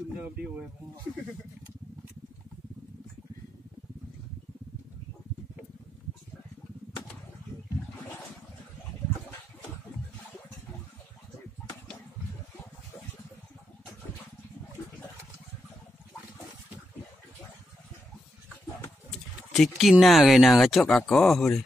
Dah dia weh. Chicken na cái nào cho cả có thôi.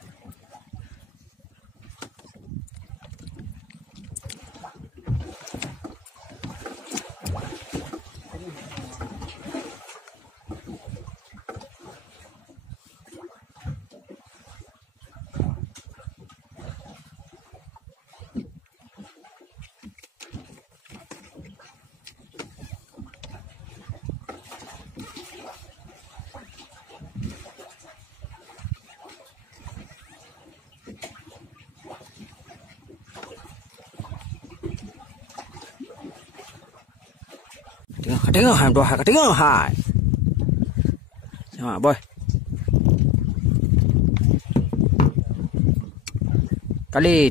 Tengok hai dua hai tengok hai. Sama boy. Kali.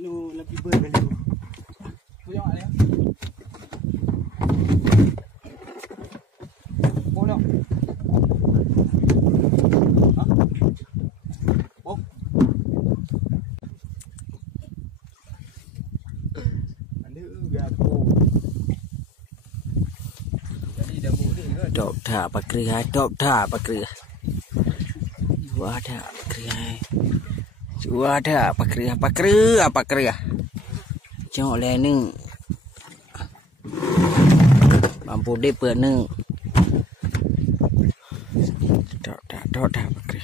Kena lebih berkali. Punya mana? Punya. Oh. Ada gapo. Jadi dah boleh ke? Dok dah pakria, dok dah pakria. Wah dah pakria. Wah dah pakria. Tengok le ni. Mampu dia pernah. Dok dah pakria.